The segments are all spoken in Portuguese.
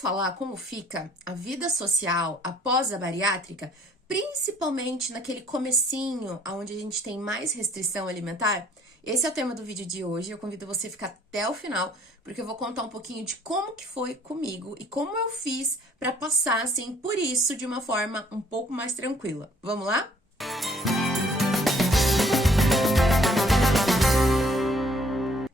falar como fica a vida social após a bariátrica, principalmente naquele comecinho, onde a gente tem mais restrição alimentar? Esse é o tema do vídeo de hoje. Eu convido você a ficar até o final, porque eu vou contar um pouquinho de como que foi comigo e como eu fiz para passar, assim, por isso de uma forma um pouco mais tranquila. Vamos lá?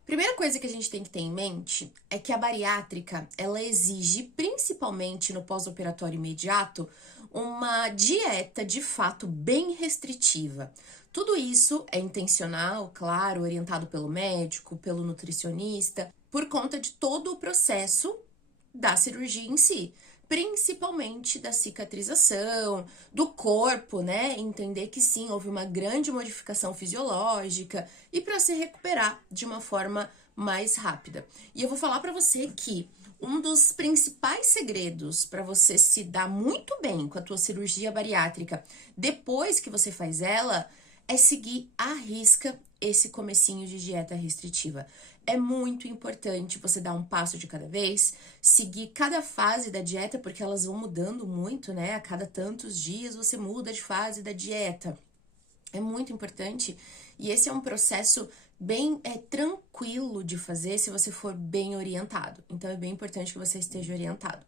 Primeira coisa que a gente tem que ter em mente é que a bariátrica, ela exige, principalmente no pós-operatório imediato, uma dieta de fato bem restritiva. Tudo isso é intencional, claro, orientado pelo médico, pelo nutricionista, por conta de todo o processo da cirurgia em si, principalmente da cicatrização, do corpo, né? Entender que sim, houve uma grande modificação fisiológica e para se recuperar de uma forma mais rápida. E eu vou falar para você que um dos principais segredos para você se dar muito bem com a tua cirurgia bariátrica depois que você faz ela é seguir à risca esse comecinho de dieta restritiva. É muito importante você dar um passo de cada vez, seguir cada fase da dieta, porque elas vão mudando muito, né? A cada tantos dias você muda de fase da dieta. É muito importante e esse é um processo bem tranquilo de fazer se você for bem orientado. Então é bem importante que você esteja orientado.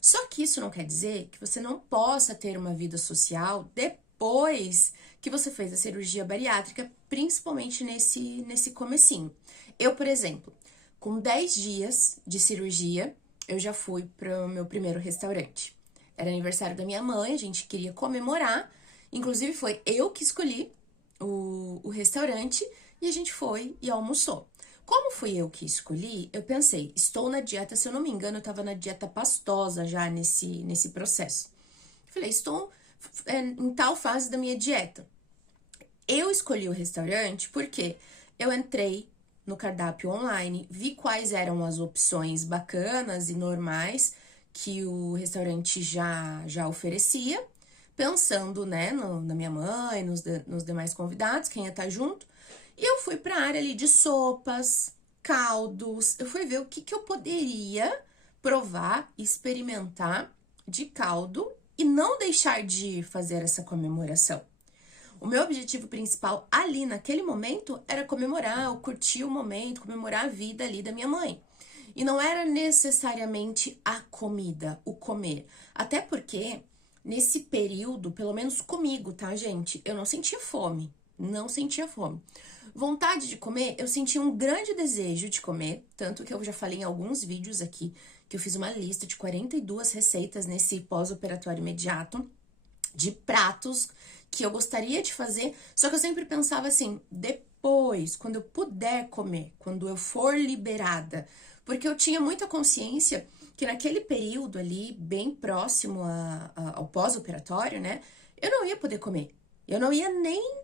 Só que isso não quer dizer que você não possa ter uma vida social depois que você fez a cirurgia bariátrica, principalmente nesse comecinho. Eu, por exemplo, com 10 dias de cirurgia, eu já fui para o meu primeiro restaurante. Era aniversário da minha mãe, a gente queria comemorar, inclusive foi eu que escolhi o restaurante e a gente foi e almoçou. Como fui eu que escolhi, eu pensei, estou na dieta, se eu não me engano, eu estava na dieta pastosa já nesse processo. Eu falei, estou em tal fase da minha dieta. Eu escolhi o restaurante porque eu entrei no cardápio online, vi quais eram as opções bacanas e normais que o restaurante já oferecia, pensando, né, na minha mãe, nos demais convidados, quem ia estar junto. E eu fui para a área ali de sopas, caldos, eu fui ver o que eu poderia provar, experimentar de caldo e não deixar de fazer essa comemoração. O meu objetivo principal ali naquele momento era comemorar, curtir o momento, comemorar a vida ali da minha mãe. E não era necessariamente a comida, o comer. Até porque nesse período, pelo menos comigo, tá, gente? Eu não sentia fome. Não sentia fome. Vontade de comer, eu sentia um grande desejo de comer, tanto que eu já falei em alguns vídeos aqui, que eu fiz uma lista de 42 receitas nesse pós-operatório imediato, de pratos que eu gostaria de fazer, só que eu sempre pensava assim, depois, quando eu puder comer, quando eu for liberada, porque eu tinha muita consciência que naquele período ali, bem próximo ao pós-operatório, né, eu não ia poder comer, eu não ia nem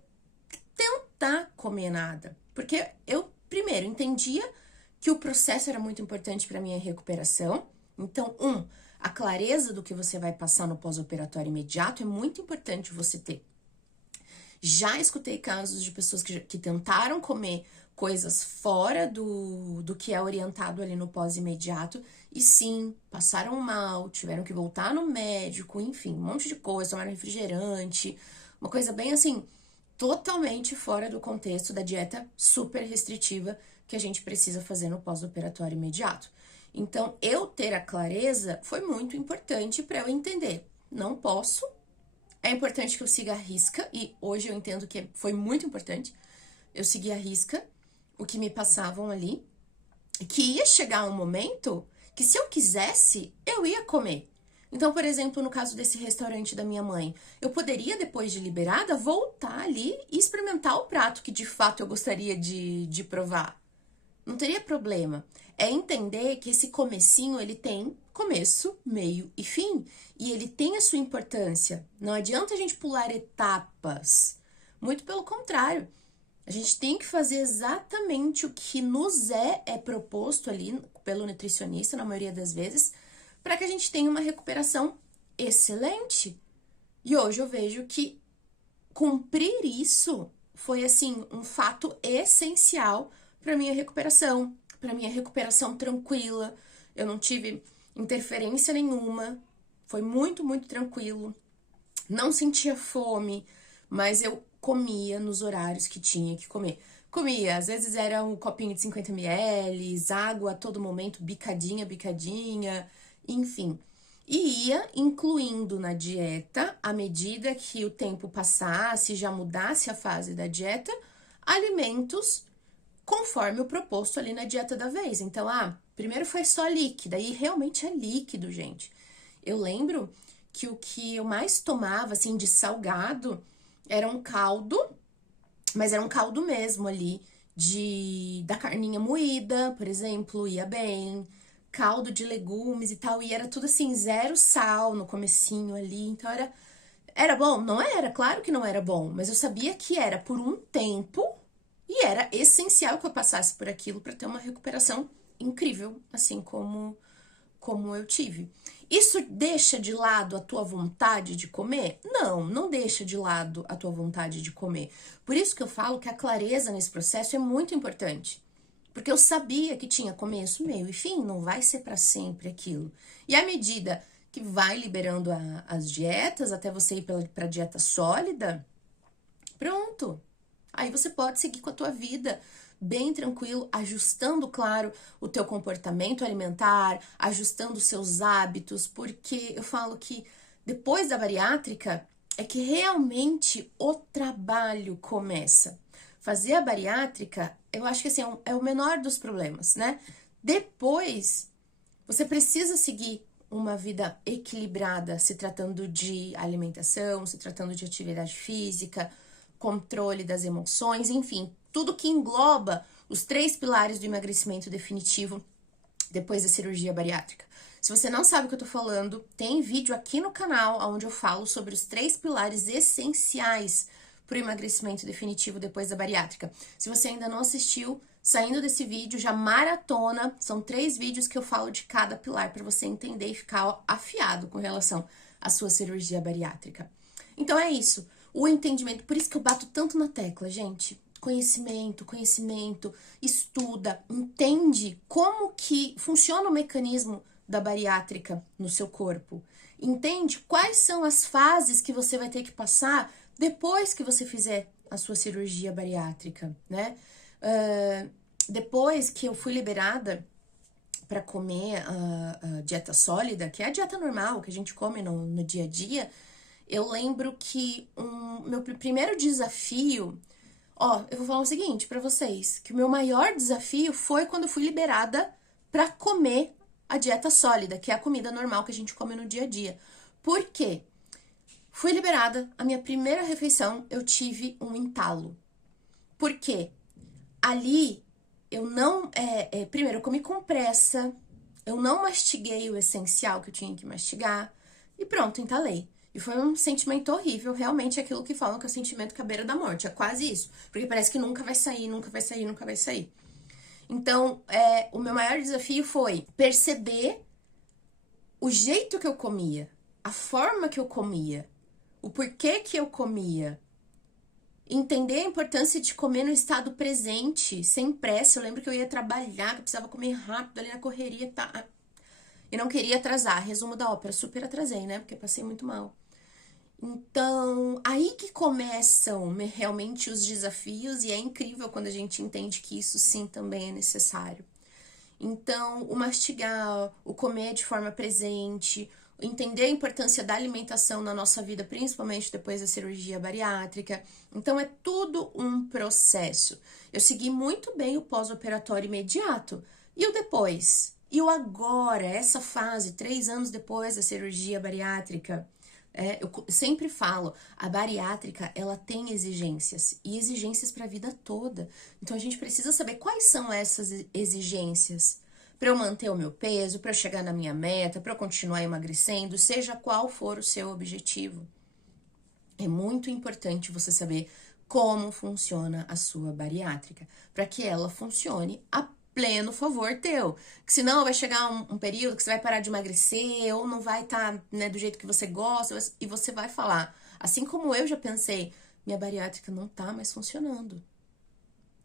tentar comer nada, porque eu, primeiro, entendia que o processo era muito importante para minha recuperação, então, a clareza do que você vai passar no pós-operatório imediato é muito importante você ter. Já escutei casos de pessoas que tentaram comer coisas fora do que é orientado ali no pós-imediato e sim, passaram mal, tiveram que voltar no médico, enfim, um monte de coisa, tomaram refrigerante, uma coisa bem assim, totalmente fora do contexto da dieta super restritiva que a gente precisa fazer no pós-operatório imediato. Então, eu ter a clareza foi muito importante para eu entender. Não posso, é importante que eu siga a risca, e hoje eu entendo que foi muito importante eu seguir a risca, o que me passavam ali, que ia chegar um momento que se eu quisesse, eu ia comer. Então, por exemplo, no caso desse restaurante da minha mãe, eu poderia, depois de liberada, voltar ali e experimentar o prato que de fato eu gostaria de provar. Não teria problema. É entender que esse comecinho, ele tem começo, meio e fim. E ele tem a sua importância. Não adianta a gente pular etapas. Muito pelo contrário. A gente tem que fazer exatamente o que nos é proposto ali pelo nutricionista, na maioria das vezes, para que a gente tenha uma recuperação excelente. E hoje eu vejo que cumprir isso foi, assim, um fato essencial para minha recuperação tranquila. Eu não tive interferência nenhuma, foi muito, muito tranquilo. Não sentia fome, mas eu comia nos horários que tinha que comer. Comia, às vezes era um copinho de 50 ml, água a todo momento, bicadinha, bicadinha, enfim. E ia incluindo na dieta, à medida que o tempo passasse, já mudasse a fase da dieta, alimentos conforme o proposto ali na dieta da vez. Então, primeiro foi só líquida, e realmente é líquido, gente. Eu lembro que o que eu mais tomava, assim, de salgado, era um caldo, mas era um caldo mesmo ali, da carninha moída, por exemplo, ia bem, caldo de legumes e tal, e era tudo assim, zero sal no comecinho ali, então era bom? Não era, claro que não era bom, mas eu sabia que era por um tempo e era essencial que eu passasse por aquilo para ter uma recuperação incrível, assim como eu tive. Isso deixa de lado a tua vontade de comer? Não, não deixa de lado a tua vontade de comer. Por isso que eu falo que a clareza nesse processo é muito importante. Porque eu sabia que tinha começo, meio e fim, não vai ser para sempre aquilo. E à medida que vai liberando as dietas, até você ir para dieta sólida, pronto. Aí você pode seguir com a tua vida bem tranquilo, ajustando, claro, o teu comportamento alimentar, ajustando os seus hábitos, porque eu falo que depois da bariátrica é que realmente o trabalho começa. Fazer a bariátrica, eu acho que assim, é o menor dos problemas, né? Depois, você precisa seguir uma vida equilibrada, se tratando de alimentação, se tratando de atividade física, controle das emoções, enfim, tudo que engloba os 3 pilares do emagrecimento definitivo depois da cirurgia bariátrica. Se você não sabe o que eu tô falando, tem vídeo aqui no canal onde eu falo sobre os 3 pilares essenciais para o emagrecimento definitivo depois da bariátrica. Se você ainda não assistiu, saindo desse vídeo, já maratona, são 3 vídeos que eu falo de cada pilar para você entender e ficar afiado com relação à sua cirurgia bariátrica. Então é isso, o entendimento, por isso que eu bato tanto na tecla, gente. Conhecimento, conhecimento, estuda, entende como que funciona o mecanismo da bariátrica no seu corpo. Entende quais são as fases que você vai ter que passar depois que você fizer a sua cirurgia bariátrica, né? Depois que eu fui liberada para comer a dieta sólida, que é a dieta normal que a gente come no dia a dia, eu lembro que meu primeiro desafio, eu vou falar o seguinte para vocês, que o meu maior desafio foi quando eu fui liberada para comer a dieta sólida, que é a comida normal que a gente come no dia a dia. Por quê? Fui liberada, a minha primeira refeição eu tive um entalo. Por quê? Ali eu não. Primeiro, eu comi com pressa, eu não mastiguei o essencial que eu tinha que mastigar e pronto, entalei. E foi um sentimento horrível, realmente aquilo que falam que é o sentimento que é a beira da morte, é quase isso. Porque parece que nunca vai sair, nunca vai sair, nunca vai sair. Então, o meu maior desafio foi perceber o jeito que eu comia, a forma que eu comia, o porquê que eu comia. Entender a importância de comer no estado presente, sem pressa. Eu lembro que eu ia trabalhar, que eu precisava comer rápido ali na correria, tá? E não queria atrasar. Resumo da ópera, super atrasei, né? Porque passei muito mal. Então, aí que começam realmente os desafios e é incrível quando a gente entende que isso sim também é necessário. Então, o mastigar, o comer de forma presente, entender a importância da alimentação na nossa vida, principalmente depois da cirurgia bariátrica. Então, é tudo um processo. Eu segui muito bem o pós-operatório imediato. E o depois? E o agora? Essa fase, 3 anos depois da cirurgia bariátrica? Eu sempre falo, a bariátrica, ela tem exigências, e exigências para a vida toda. Então, a gente precisa saber quais são essas exigências para eu manter o meu peso, para eu chegar na minha meta, para eu continuar emagrecendo, seja qual for o seu objetivo. É muito importante você saber como funciona a sua bariátrica, para que ela funcione a pleno favor teu. Que senão vai chegar um período que você vai parar de emagrecer ou não vai estar, né, do jeito que você gosta e você vai falar, assim como eu já pensei, minha bariátrica não tá mais funcionando.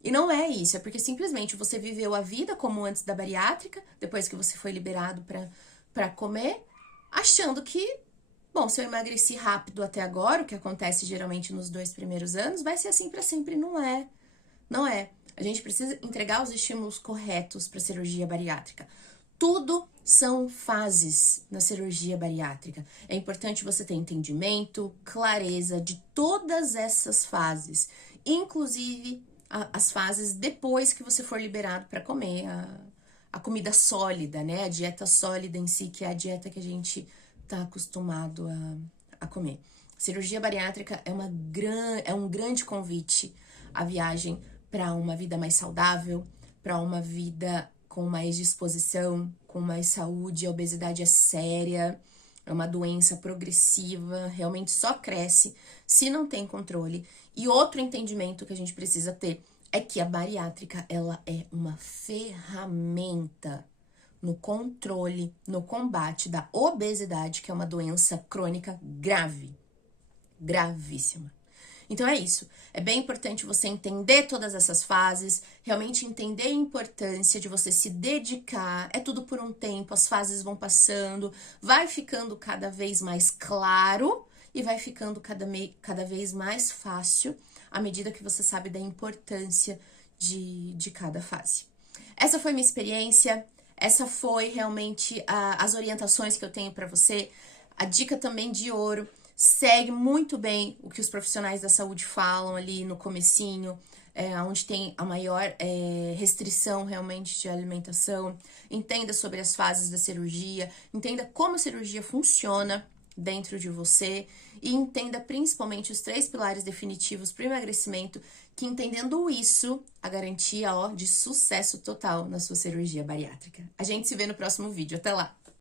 E não é isso, é porque simplesmente você viveu a vida como antes da bariátrica, depois que você foi liberado para comer, achando que, bom, se eu emagreci rápido até agora, o que acontece geralmente nos 2 primeiros anos, vai ser assim para sempre. Não é. Não é. A gente precisa entregar os estímulos corretos para a cirurgia bariátrica. Tudo são fases na cirurgia bariátrica. É importante você ter entendimento, clareza de todas essas fases, inclusive as fases depois que você for liberado para comer a comida sólida, né? A dieta sólida em si, que é a dieta que a gente está acostumado a comer. Cirurgia bariátrica é um grande convite à viagem para uma vida mais saudável, para uma vida com mais disposição, com mais saúde. A obesidade é séria, é uma doença progressiva, realmente só cresce se não tem controle. E outro entendimento que a gente precisa ter é que a bariátrica, ela é uma ferramenta no controle, no combate da obesidade, que é uma doença crônica grave, gravíssima. Então é isso, é bem importante você entender todas essas fases, realmente entender a importância de você se dedicar, é tudo por um tempo, as fases vão passando, vai ficando cada vez mais claro e vai ficando cada vez mais fácil à medida que você sabe da importância de cada fase. Essa foi minha experiência, essa foi realmente as orientações que eu tenho para você, a dica também de ouro. Segue muito bem o que os profissionais da saúde falam ali no comecinho, onde tem a maior restrição realmente de alimentação. Entenda sobre as fases da cirurgia, entenda como a cirurgia funciona dentro de você e entenda principalmente os 3 pilares definitivos para o emagrecimento, que entendendo isso, a garantia de sucesso total na sua cirurgia bariátrica. A gente se vê no próximo vídeo. Até lá!